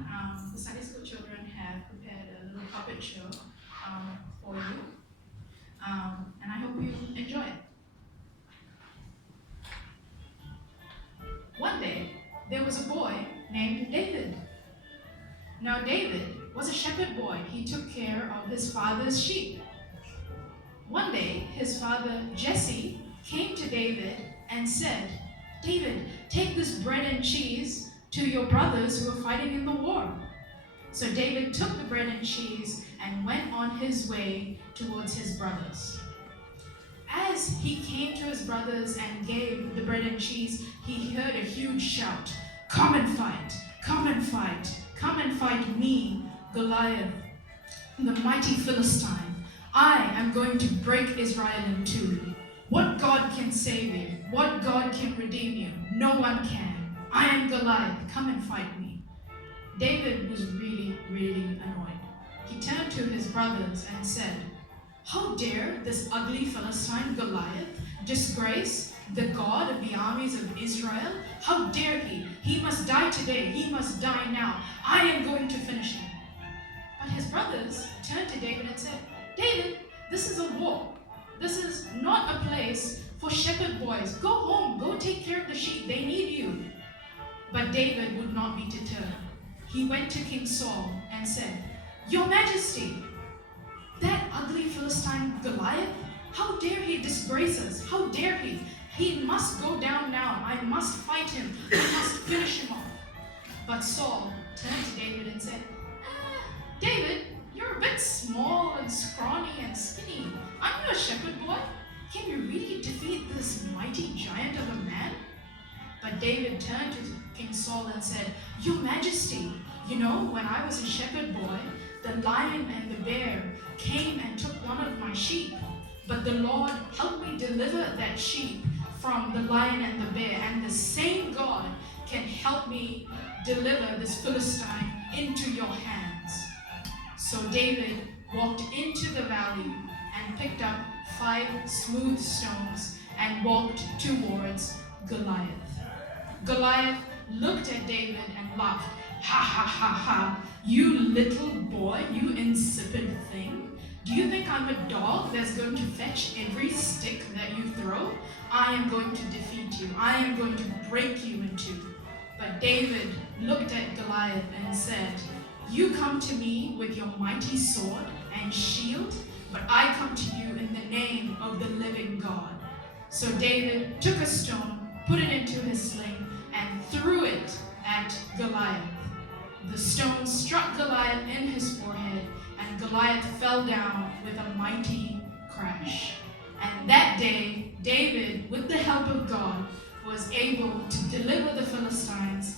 everyone. The Sunday school children have prepared a little puppet show for you, and I hope you enjoy it. One day, there was a boy named David. Now, David was a shepherd boy. He took care of his father's sheep. One day, his father Jesse came to David and said, "David, take this bread and cheese to your brothers who are fighting in the war." So David took the bread and cheese and went on his way towards his brothers. As he came to his brothers and gave the bread and cheese, he heard a huge shout, "Come and fight! Come and fight! Come and fight me, Goliath, the mighty Philistine. I am going to break Israel in two. What God can save you? What God can redeem you? No one can. I am Goliath. Come and fight me." David was really annoyed. He turned to his brothers and said, "How dare this ugly Philistine Goliath disgrace the God of the armies of Israel? How dare he? He must die today. He must die now. I am going to finish him." But his brothers turned to David and said, "David, this is a war. This is not a place for shepherd boys. Go home. Go take care of the sheep. They need you." But David would not be deterred. He went to King Saul and said, "Your Majesty, that ugly Philistine Goliath, how dare he disgrace us? How dare he? He must go down now. I must fight him. I must finish him off." But Saul turned to David and said, "David, you're a bit small and scrawny and skinny. Aren't you a shepherd boy? Can you really defeat this mighty giant of a man?" But David turned to King Saul and said, "Your Majesty, you know, when I was a shepherd boy, the lion and the bear came and took one of my sheep. But the Lord helped me deliver that sheep from the lion and the bear, and the same God can help me deliver this Philistine into your hands." So David walked into the valley and picked up 5 smooth stones and walked towards Goliath. Goliath looked at David and laughed. "Ha ha ha ha, you little boy, you insipid thing. Do you think I'm a dog that's going to fetch every stick that you throw? I am going to defeat you. I am going to break you in two." But David looked at Goliath and said, "You come to me with your mighty sword and shield, but I come to you in the name of the living God." So David took a stone, put it into his sling, and threw it at Goliath. The stone struck Goliath in his forehead, and Goliath fell down with a mighty crash. And that day, David, with the help of God, was able to deliver the Philistines